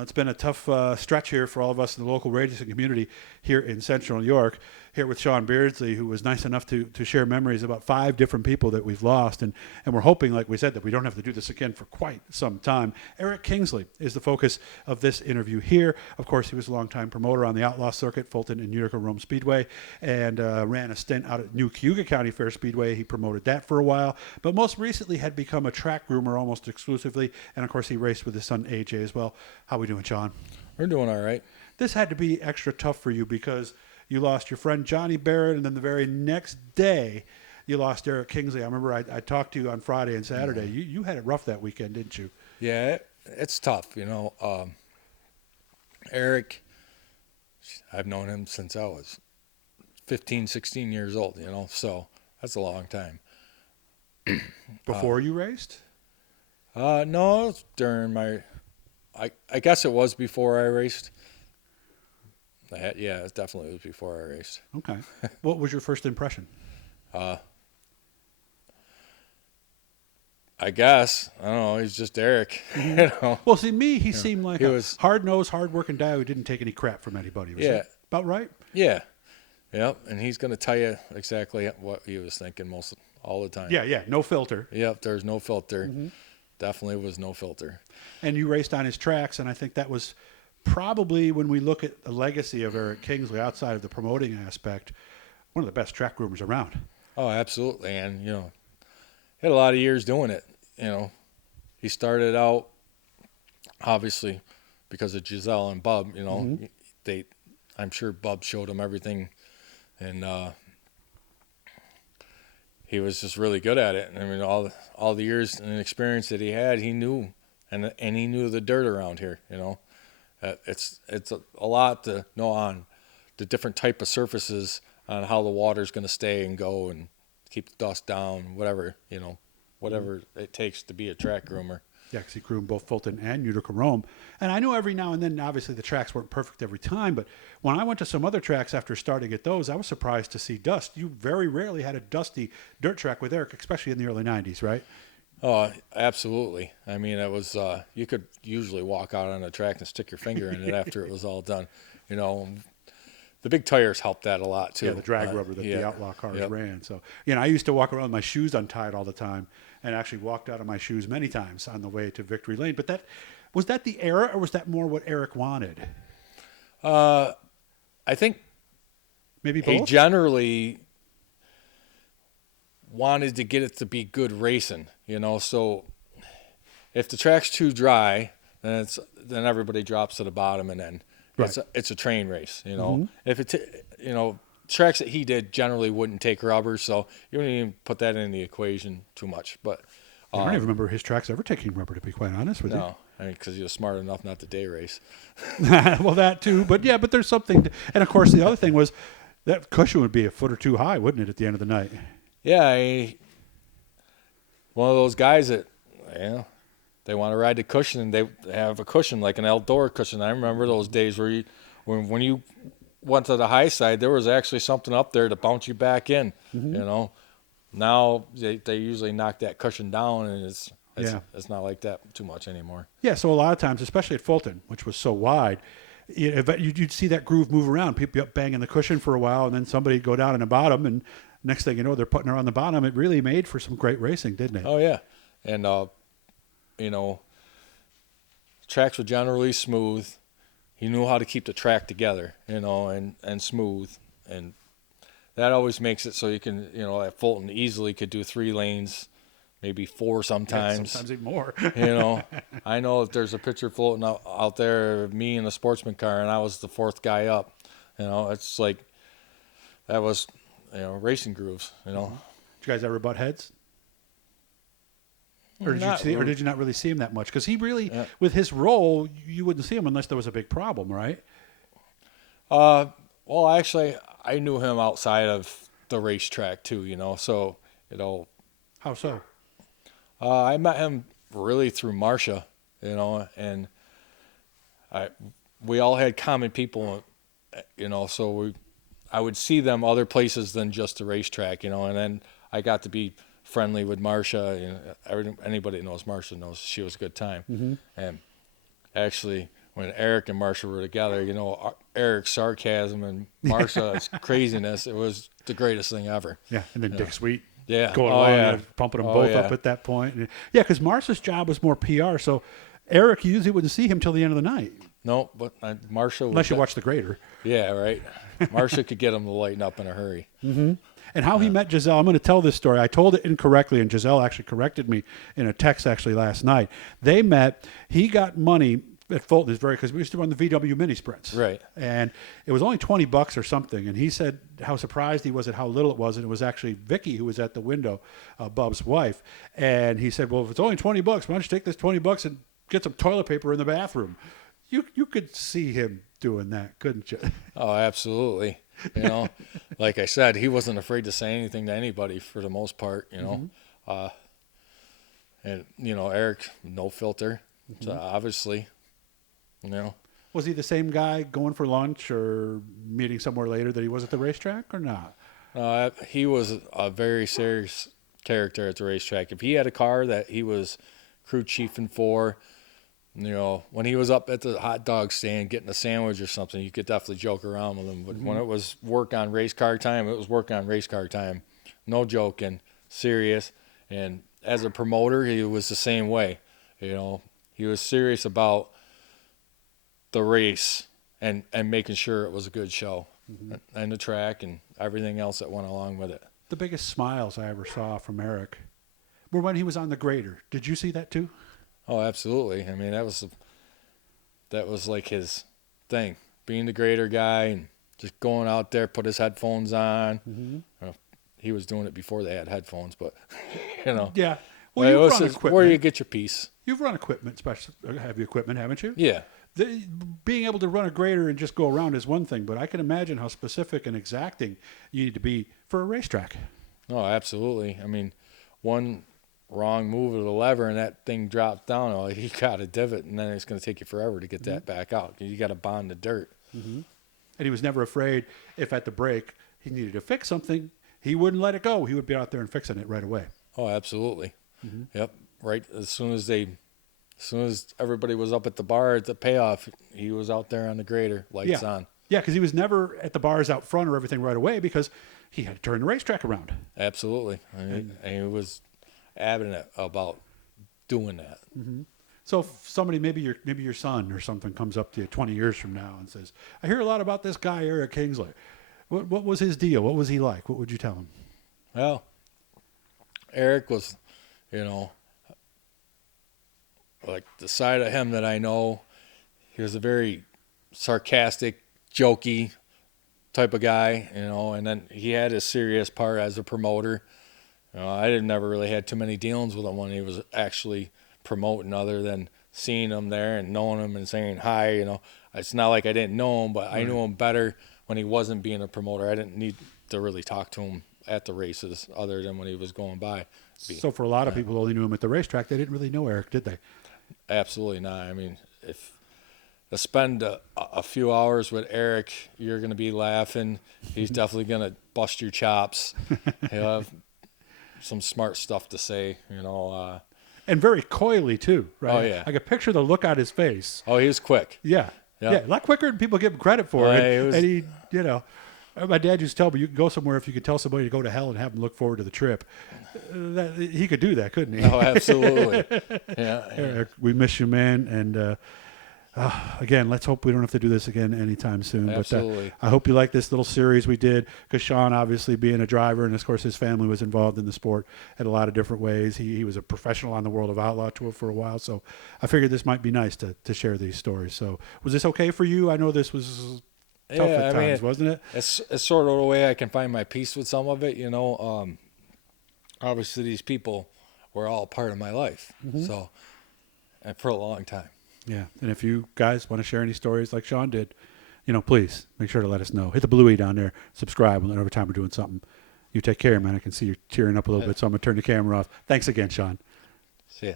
It's been a tough stretch here for all of us in the local racing community here in Central New York. Here with Sean Beardsley, who was nice enough to share memories about 5 different people that we've lost. And we're hoping, like we said, that we don't have to do this again for quite some time. Eric Kingsley is the focus of this interview here. Of course, he was a longtime promoter on the Outlaw Circuit, Fulton and Utica Rome Speedway, and ran a stint out at New Cayuga County Fair Speedway. He promoted that for a while, but most recently had become a track groomer almost exclusively. And, of course, he raced with his son, AJ, as well. How are we doing, Sean? We're doing all right. This had to be extra tough for you because you lost your friend Johnny Barrett, and then the very next day you lost Eric Kingsley. I remember I talked to you on Friday and Saturday. You had it rough that weekend, didn't you? Yeah, it's tough, Eric, I've known him since I was 15, 16 years old, so that's a long time. Before you raced? No, it was during I guess it was before I raced. Yeah, it definitely was before I raced. Okay. What was your first impression? I guess. I don't know. He's just Eric. Well, see, he seemed like he a was hard-nosed, hard-working guy who didn't take any crap from anybody. Was that about right? Yeah. Yep. And he's going to tell you exactly what he was thinking all the time. Yeah. No filter. Yep. There's no filter. Definitely was no filter. And you raced on his tracks, and I think that was probably, when we look at the legacy of Eric Kingsley outside of the promoting aspect, one of the best track groomers around. Oh, absolutely. And, he had a lot of years doing it. He started out, obviously, because of Giselle and Bub, I'm sure Bub showed him everything, and he was just really good at it. And I mean, all the years and experience that he had, he knew, and he knew the dirt around here. It's a lot to know on the different type of surfaces, on how the water's going to stay and go and keep the dust down, whatever it takes to be a track groomer. Yeah, because he groomed both Fulton and Utica Rome. And I know every now and then, obviously, the tracks weren't perfect every time, but when I went to some other tracks after starting at those, I was surprised to see dust. You very rarely had a dusty dirt track with Eric, especially in the early 90s, right? Oh, absolutely. I mean, it was you could usually walk out on a track and stick your finger in it after it was all done. The big tires helped that a lot, too. Yeah, the drag rubber that the Outlaw cars ran. So, I used to walk around with my shoes untied all the time and actually walked out of my shoes many times on the way to Victory Lane. But was that the era, or was that more what Eric wanted? I think maybe both? He generally wanted to get it to be good racing, So if the track's too dry, then everybody drops to the bottom, and then it's a train race, If tracks that he did generally wouldn't take rubber, so you wouldn't even put that in the equation too much. But I don't even remember his tracks ever taking rubber, to be quite honest with you. No, I mean, because he was smart enough not to day race. Well, that too, but there's something. And of course, the other thing was that cushion would be a foot or two high, wouldn't it, at the end of the night? Yeah, one of those guys that, they want to ride the cushion, and they have a cushion, like an outdoor cushion. I remember those days where when you went to the high side, there was actually something up there to bounce you back in, Now they usually knock that cushion down, and it's not like that too much anymore. Yeah, so a lot of times, especially at Fulton, which was so wide, you'd see that groove move around, people banging the cushion for a while, and then somebody'd go down in the bottom, and next thing you know, they're putting her on the bottom. It really made for some great racing, didn't it? Oh, yeah. And, tracks were generally smooth. He knew how to keep the track together, and smooth. And that always makes it so you can, at Fulton easily could do 3 lanes, maybe 4 sometimes. Yeah, sometimes even more. I know that there's a picture floating out there of me in a sportsman car, and I was the 4th guy up. It's like that was, racing grooves, Did you guys ever butt heads? Or did you not really see him that much? Because he really, with his role, you wouldn't see him unless there was a big problem, right? Well, actually, I knew him outside of the racetrack too, So, How so? I met him really through Marcia, and we all had common people, So I would see them other places than just the racetrack, And then I got to be friendly with Marcia. Anybody that knows Marcia knows she was a good time. And actually, when Eric and Marsha were together, you know, Eric's sarcasm and Marsha's craziness, it was the greatest thing ever. Yeah, and then Dick Sweet Yeah. going along and pumping them both up at that point. And, yeah, because Marsha's job was more PR, so Eric, you usually wouldn't see him till the end of the night. No, but Marsha... Unless you watch the grader. Yeah, right. Marsha could get him to lighten up in a hurry. Mm-hmm. And how he met Giselle, I'm going to tell this story. I told it incorrectly, and Giselle actually corrected me in a text actually last night. They met. He got money at Fulton, because we used to run the VW mini sprints. Right. And it was only $20 or something. And he said how surprised he was at how little it was. And it was actually Vicky who was at the window, Bub's wife. And he said, well, if it's only $20, why don't you take this $20 and get some toilet paper in the bathroom? You could see him doing that, couldn't you? Oh, absolutely. You know, like I said, he wasn't afraid to say anything to anybody for the most part, you know. Mm-hmm. And, you know, Eric, no filter. Mm-hmm. So obviously, you know. Was he the same guy going for lunch or meeting somewhere later that he was at the racetrack or not? He was a very serious character at the racetrack. If he had a car that he was crew chiefing for, you know, when he was up at the hot dog stand getting a sandwich or something, you could definitely joke around with him. But when it was work on race car time, it was work on race car time. No joking, serious. And as a promoter, he was the same way. You know, he was serious about the race and making sure it was a good show, and the track and everything else that went along with it. The biggest smiles I ever saw from Eric were when he was on the grader. Did you see that too? Oh, absolutely. I mean, that was like his thing, being the grader guy and just going out there, put his headphones on. Mm-hmm. He was doing it before they had headphones, but, you know. Yeah. Well, you've run equipment. Where you get your piece. You've run equipment, heavy equipment, haven't you? Yeah. Being able to run a grader and just go around is one thing, but I can imagine how specific and exacting you need to be for a racetrack. Oh, absolutely. I mean, one wrong move of the lever and that thing drops down, oh, you got a divot, and then it's going to take you forever to get that back out. You got to bond the dirt. Mm-hmm. And he was never afraid if at the break he needed to fix something, he wouldn't let it go. He would be out there and fixing it right away. Oh, absolutely. Mm-hmm. Yep. Right. As soon as everybody was up at the bar at the payoff, he was out there on the grader, lights on. Yeah, because he was never at the bars out front or everything right away because he had to turn the racetrack around. Absolutely. And he was adamant about doing that. Mm-hmm. So if somebody, maybe your son or something, comes up to you 20 years from now and says, I hear a lot about this guy, Eric Kingsley. What was his deal? What was he like? What would you tell him? Well, Eric was, you know, like the side of him that I know, he was a very sarcastic, jokey type of guy, you know, and then he had his serious part as a promoter. You know, I never really had too many dealings with him when he was actually promoting, other than seeing him there and knowing him and saying hi. You know, it's not like I didn't know him, but I knew him better when he wasn't being a promoter. I didn't need to really talk to him at the races other than when he was going by. So for a lot of people who only knew him at the racetrack, they didn't really know Eric, did they? Absolutely not. I mean, if to spend a few hours with Eric, you're going to be laughing. He's definitely going to bust your chops. He'll have some smart stuff to say, you know. And very coyly, too, right? Oh, yeah. I could picture the look on his face. Oh, he was quick. Yeah. Yeah, a lot quicker than people give him credit for. And he, you know, my dad used to tell me, you can go somewhere if you could tell somebody to go to hell and have them look forward to the trip. He could do that, couldn't he? Oh, absolutely. Yeah. Eric, we miss you, man. And again, let's hope we don't have to do this again anytime soon. Absolutely. But I hope you like this little series we did, because Sean, obviously being a driver, and of course his family was involved in the sport in a lot of different ways. He was a professional on the World of Outlaw Tour for a while, so I figured this might be nice to share these stories. So was this okay for you? I know this was tough at times, wasn't it? It's sort of the way I can find my peace with some of it, you know. Obviously these people were all part of my life, so, and for a long time. Yeah, and if you guys want to share any stories like Sean did, you know, please make sure to let us know. Hit the blue E down there, subscribe, and every time we're doing something. You take care, man. I can see you're tearing up a little bit, so I'm going to turn the camera off. Thanks again, Sean. See ya.